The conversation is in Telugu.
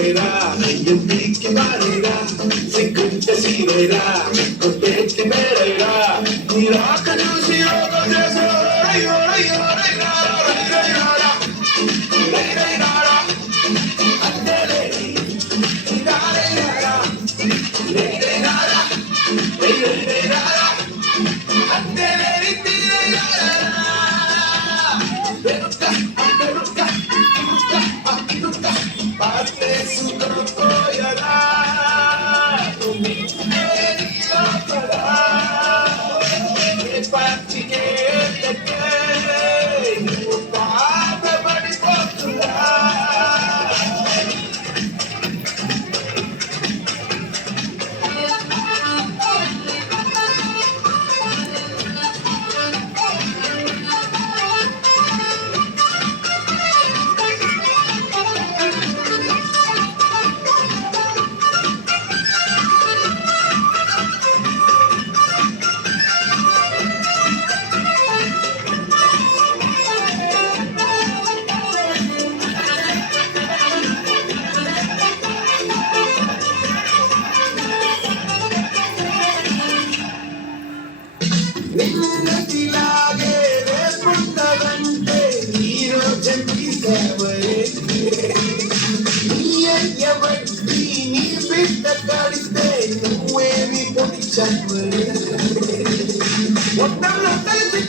verá, io ti chiamerà, se con te si verrà, con te ti verrà, dirà che non si roba tesoro, io, parte su cocoyala, mi querida para, que parti que te para bari popular. నిన్నటిలాగే రేపుండదంటే ఈ రోజంటి కవరేంటి నీ అయ్య వడ్డీ నీ బిడ్డ కడితే నువ్వేమి పొడి చవరే ఒట్టంలో కలిసి